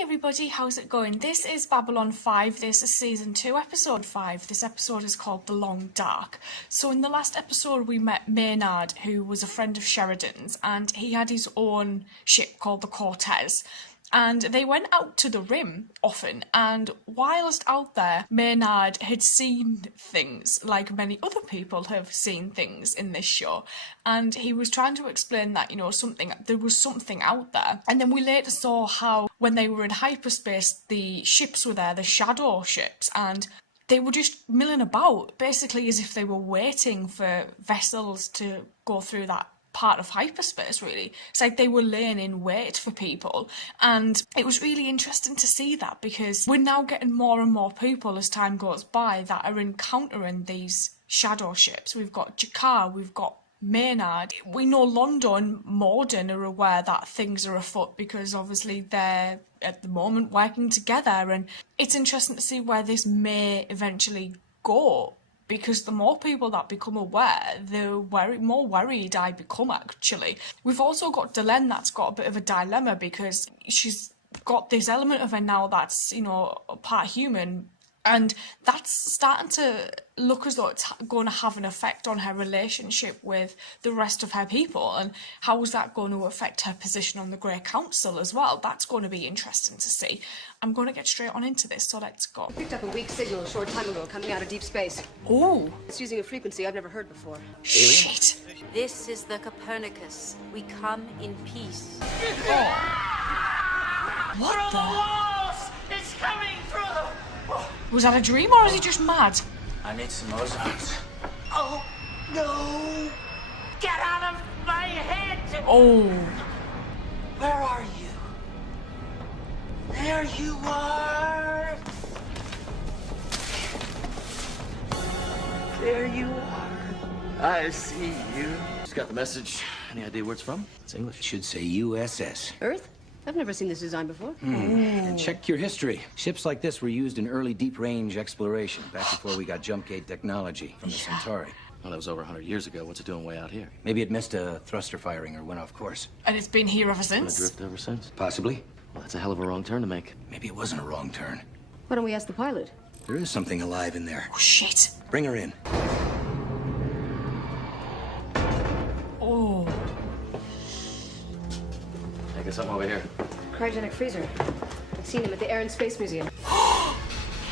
Hey everybody, how's it going? This is Babylon 5, this is Season 2, Episode 5. This episode is called The Long Dark. So in the last episode we met Maynard, who was a friend of Sheridan's, and he had his own ship called the Cortez. And they went out to the Rim often, and whilst out there, Maynard had seen things like many other people have seen things in this show. And he was trying to explain that, there was something out there. And then we later saw how, when they were in hyperspace, the ships were there, the shadow ships, and they were just milling about, basically as if they were waiting for vessels to go through that part of hyperspace, really. It's like they were laying in wait for people, and it was really interesting to see that, because we're now getting more and more people as time goes by that are encountering these shadow ships. We've got Jakar, we've got Maynard. We know Londo and Morden are aware that things are afoot, because obviously they're at the moment working together, and it's interesting to see where this may eventually go. Because the more people that become aware, the more worried I become, actually. We've also got Delenn that's got a bit of a dilemma, because she's got this element of her now that's, part human. And that's starting to look as though it's going to have an effect on her relationship with the rest of her people. And how is that going to affect her position on the Grey Council as well? That's going to be interesting to see. I'm going to get straight on into this, so let's go. I picked up a weak signal a short time ago coming out of deep space. Oh. It's using a frequency I've never heard before. Shit. This is the Copernicus. We come in peace. Oh. What through the? walls! It's coming through the... Was that a dream, or is he just mad? I need some ozons. Oh, no! Get out of my head! Oh. Where are you? There you are! There you are. I see you. Just got the message. Any idea where it's from? It's English. It should say USS. Earth? I've never seen this design before. And check your history. Ships like this were used in early deep-range exploration, back before we got jump gate technology from the Centauri. Well, that was over 100 years ago. What's it doing way out here? Maybe it missed a thruster firing or went off course. And it's been here ever Been since? adrift ever since. Possibly. Well, that's a hell of a wrong turn to make. Maybe it wasn't a wrong turn. Why don't we ask the pilot? There is something alive in there. Oh, shit. Bring her in. Oh. Hey, get something over here. Cryogenic freezer. I've seen him at the Air and Space Museum.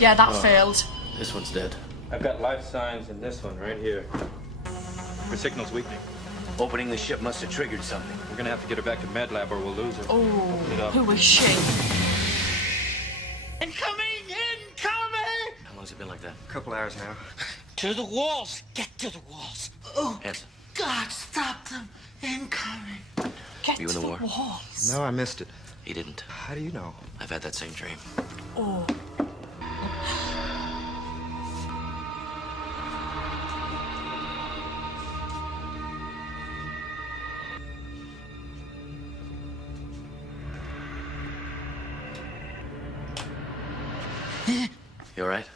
Yeah, that failed. This one's dead. I've got life signs in this one right here. Her signal's weakening. Opening the ship must have triggered something. We're gonna have to get her back to med lab or we'll lose her. Oh, Open it up. who is she? Incoming! Incoming! How long's it been like that? A couple hours now. To the walls! Get to the walls! Oh, Hanson. God, stop them! Incoming! Get You to in the the war? walls. No, I missed it. He didn't. How do you know? I've had that same dream. Oh. You all right?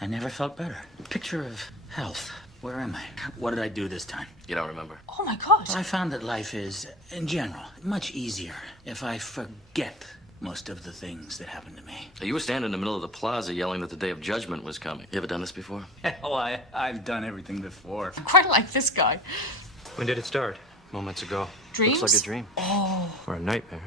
I never felt better. Picture of health. Where am I? What did I do this time? You don't remember? Oh my god. I found that life is, in general, much easier if I forget most of the things that happened to me. You were standing in the middle of the plaza yelling that the day of judgment was coming. You ever done this before? Hell, I've done everything before. I quite like this guy. When did it start? Moments ago. Dreams? Looks like a dream. Oh. Or a nightmare.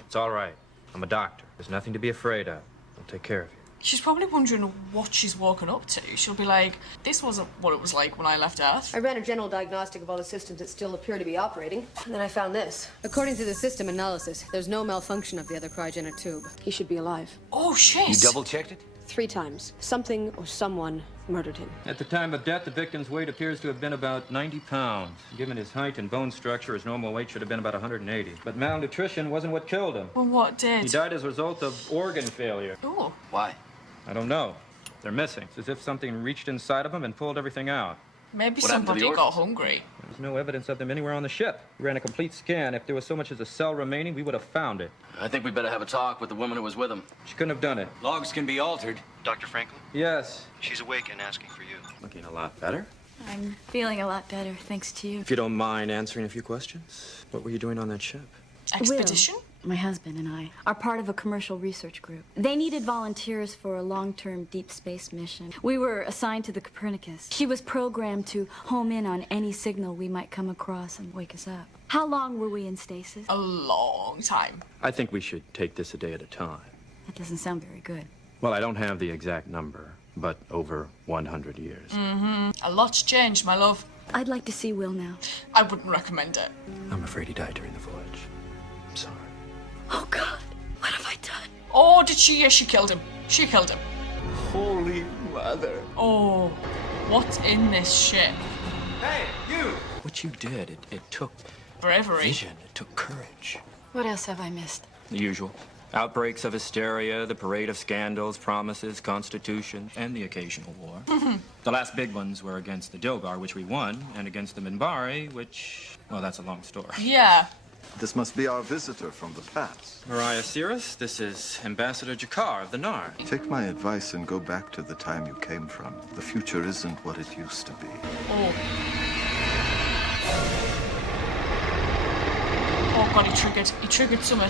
It's all right. I'm a doctor. There's nothing to be afraid of. I'll take care of you. She's probably wondering what she's woken up to. She'll be like, this wasn't what it was like when I left Earth. I ran a general diagnostic of all the systems that still appear to be operating. And then I found this. According to the system analysis, there's no malfunction of the other cryogenic tube. He should be alive. Oh, shit. You double-checked it? 3 times. Something or someone murdered him. At the time of death, the victim's weight appears to have been about 90 pounds. Given his height and bone structure, his normal weight should have been about 180. But malnutrition wasn't what killed him. Well, what did? He died as a result of organ failure. Oh. Why? I don't know. They're missing. It's as if something reached inside of him and pulled everything out. Maybe What happened to the somebody got organs? hungry. There's no evidence of them anywhere on the ship. We ran a complete scan. If there was so much as a cell remaining, we would have found it. I think we better have a talk with the woman who was with him. She couldn't have done it. Logs can be altered. Dr. Franklin, Yes. she's awake and asking for you. Looking a lot better. I'm feeling a lot better, thanks to you. If you don't mind answering a few questions, what were you doing on that ship? Expedition? my husband and I, are part of a commercial research group. They needed volunteers for a long-term deep space mission. We were assigned to the Copernicus. She was programmed to home in on any signal we might come across and wake us up. How long were we in stasis? A long time. I think we should take this a day at a time. That doesn't sound very good. Well, I don't have the exact number, but over 100 years. A lot's changed, my love. I'd like to see Will now. I wouldn't recommend it. I'm afraid he died during the voyage. I'm sorry. Oh, God. What have I done? Oh, did she? Yes, she killed him. She killed him. Holy Mother. Oh, what's in this ship? Hey, you! What you did, it took Bravery. vision, it took courage. What else have I missed? The usual. Outbreaks of hysteria, the parade of scandals, promises, constitution, and the occasional war. The last big ones were against the Dilgar, which we won, and against the Minbari, which, well, that's a long story. Yeah. This must be our visitor from the past. Mariah Cirrus, this is Ambassador Jakar of the Nard. Take my advice and go back to the time you came from. The future isn't what it used to be. Oh. Oh, God, he triggered something.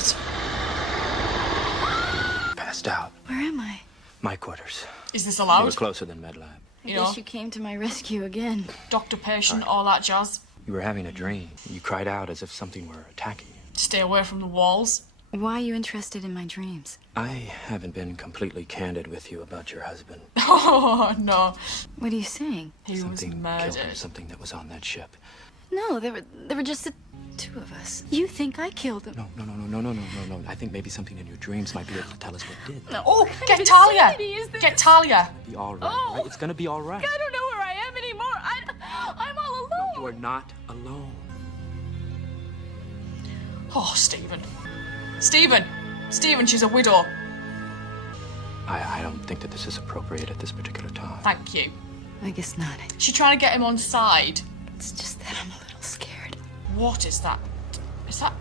Passed out. Where am I? My quarters. Is this You allowed? were closer than MedLab. I You know, guess you came to my rescue again. doctor, patient, all that jazz. You were having a dream. You cried out as if something were attacking you. Stay away from the walls. Why are you interested in my dreams? I haven't been completely candid with you about your husband. Oh, no. What are you saying? He was Something killed murdered. him, something that was on that ship. No, there were just the two of us. You think I killed him? No. I think maybe something in your dreams might be able to tell us what did. Oh, get Talia. insanity is this? Get Talia. Be all right. Oh. Right? It's gonna be all right. I don't know where I am anymore. I'm all alone. You are not alone. Oh, Stephen. Stephen, she's a widow. I don't think that this is appropriate at this particular time. Thank you. I guess not. She's trying to get him on side. It's just that I'm a little scared. What is that? Is that...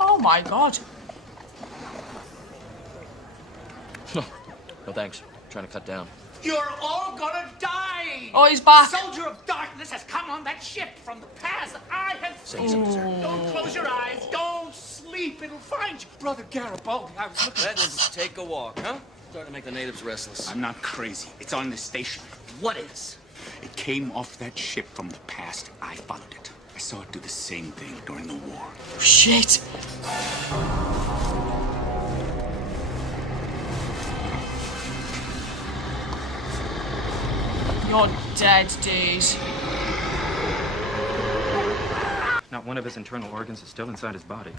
Oh, my God. No thanks. Trying to cut down. You're all gonna die! Oh, he's back. Soldier of darkness has come on that ship from the past. I have seen him, sir. Don't close your eyes. Don't sleep. It'll find you. Brother Garibaldi, I was looking at Let's take a walk, huh? Starting to make the natives restless. I'm not crazy. It's on the station. What is? It came off that ship from the past. I followed it. I saw it do the same thing during the war. Shit. You're dead, dude. Not one of his internal organs is still inside his body.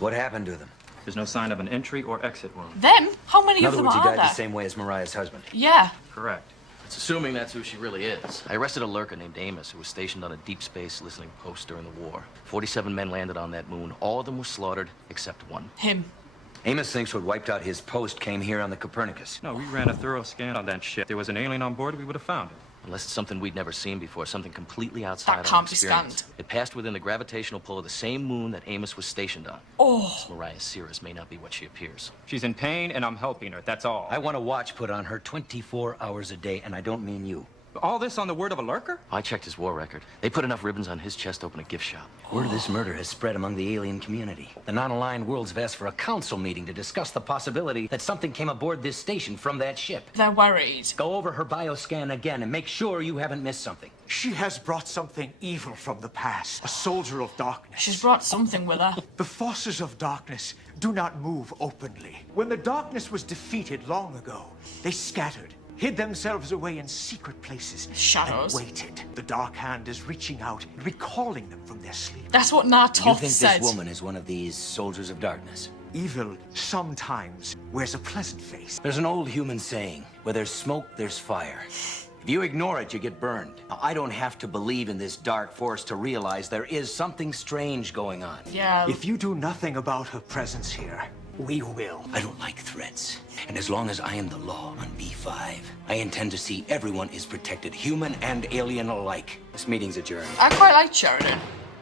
What happened to them? There's no sign of an entry or exit wound. Them? How many In of other them words, he are died there? the same way as Mariah's husband. Yeah. Correct. It's assuming that's who she really is. I arrested a lurker named Amos who was stationed on a deep space listening post during the war. 47 men landed on that moon. All of them were slaughtered except one. Him. Amos thinks what wiped out his post came here on the Copernicus. No, we ran a thorough scan on that ship. If there was an alien on board, we would have found it. Unless it's something we'd never seen before, something completely outside That our can't be experience. scanned. It passed within the gravitational pull of the same moon that Amos was stationed on. Oh. This Mariah Cirrus may not be what she appears. She's in pain, and I'm helping her. That's all. I want a watch put on her 24 hours a day, and I don't mean you. All this on the word of a lurker? I checked his war record. They put enough ribbons on his chest to open a gift shop. Word of this murder has spread among the alien community. The non-aligned worlds have asked for a council meeting to discuss the possibility that something came aboard this station from that ship. They're worried. Go over her bioscan again and make sure you haven't missed something. She has brought something evil from the past. A soldier of darkness. She's brought something with her. The forces of darkness do not move openly. When the darkness was defeated long ago, they scattered, hid themselves away in secret places, Shadows. and waited. The Dark Hand is reaching out, recalling them from their sleep. That's what You Nartov think said. this woman is one of these soldiers of darkness? Evil sometimes wears a pleasant face. There's an old human saying, where there's smoke, there's fire. If you ignore it, you get burned. Now, I don't have to believe in this dark force to realize there is something strange going on. Yeah. If you do nothing about her presence here, we will. I don't like threats. And as long as I am the law on B5, I intend to see everyone is protected, human and alien alike. This meeting's adjourned. I quite like Sheridan.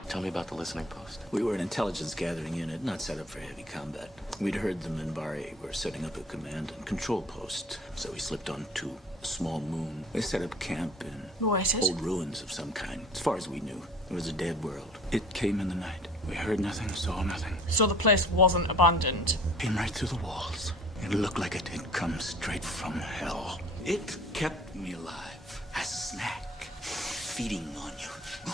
Tell me about the listening post. We were an intelligence gathering unit, not set up for heavy combat. We'd heard the Minbari were setting up a command and control post, so we slipped onto a small moon. They set up camp in Waited. old ruins of some kind, as far as we knew. It was a dead world. It came in the night. We heard nothing, saw nothing. So the place wasn't abandoned. Came right through the walls. It looked like it had come straight from hell. It kept me alive. A snack. Feeding on you.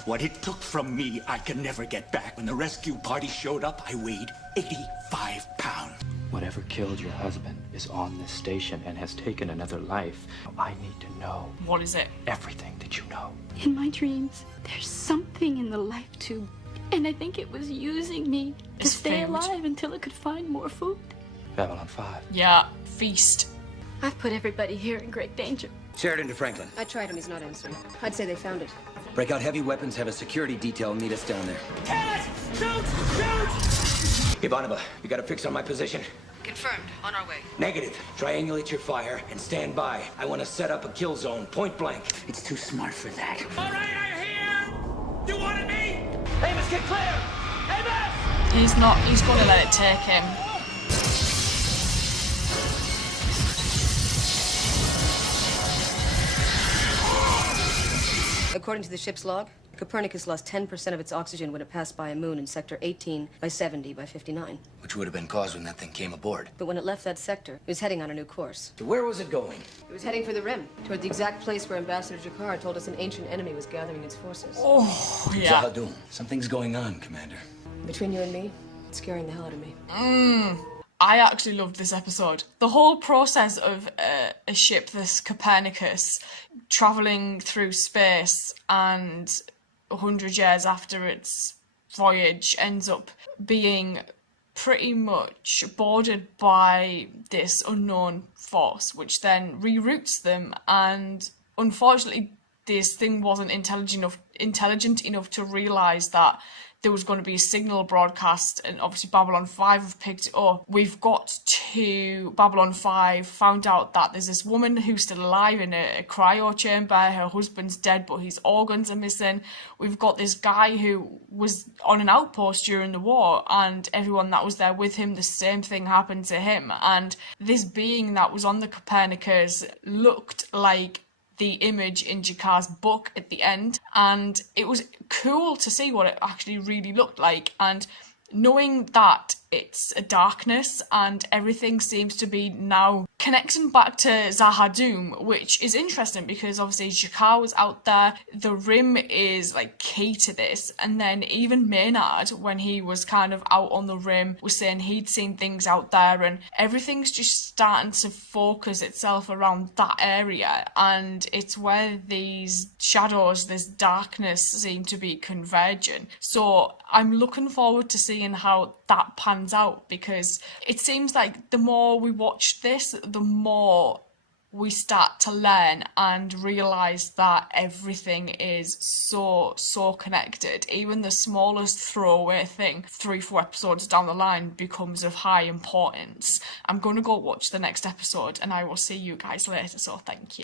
What it took from me, I can never get back. When the rescue party showed up, I weighed 85 pounds. Whatever killed your husband is on this station and has taken another life. I need to know. What is it? Everything that you know. In my dreams, there's something in the life tube. And I think it was using me to It's stay food. alive until it could find more food. Babylon 5. Yeah, feast. I've put everybody here in great danger. Sheridan to Franklin. I tried him, he's not answering. I'd say they found it. Break out heavy weapons, have a security detail meet us down there. Hey, Bonaba, you got a fix on my position? Confirmed. On our way. Negative. Triangulate your fire and stand by. I want to set up a kill zone, point blank. It's too smart for that. All right, I'm here! You wanted me? Amos, get clear! Amos! He's gonna let it take him. According to the ship's log, Copernicus lost 10% of its oxygen when it passed by a moon in sector 18 by 70 by 59. Which would have been caused when that thing came aboard. But when it left that sector, it was heading on a new course. So where was it going? It was heading for the rim, toward the exact place where Ambassador Jakar told us an ancient enemy was gathering its forces. Oh, yeah. Zahadum. Something's going on, Commander. Between you and me, it's scaring the hell out of me. I actually loved this episode. The whole process of a ship, this Copernicus, travelling through space and 100 years after its voyage ends up being pretty much boarded by this unknown force, which then reroutes them, and unfortunately this thing wasn't intelligent enough to realise that there was going to be a signal broadcast, and obviously Babylon 5 have picked it up. We've got to Babylon 5, found out that there's this woman who's still alive in a cryo chamber. Her husband's dead, but his organs are missing. We've got this guy who was on an outpost during the war, and everyone that was there with him, the same thing happened to him. And this being that was on the Copernicus looked like the image in Jakar's book at the end, and it was cool to see what it actually really looked like. And knowing that it's a darkness and everything seems to be now connecting back to Zahadum, which is interesting because obviously Jakar was out there, the rim is like key to this, and then even Maynard, when he was kind of out on the rim, was saying he'd seen things out there, and everything's just starting to focus itself around that area, and it's where these shadows, this darkness seem to be converging. So I'm looking forward to seeing how that pans out, because it seems like the more we watch this, the more we start to learn and realise that everything is so connected. Even the smallest throwaway thing 3-4 episodes down the line becomes of high importance. I'm going to go watch the next episode and I will see you guys later, so thank you.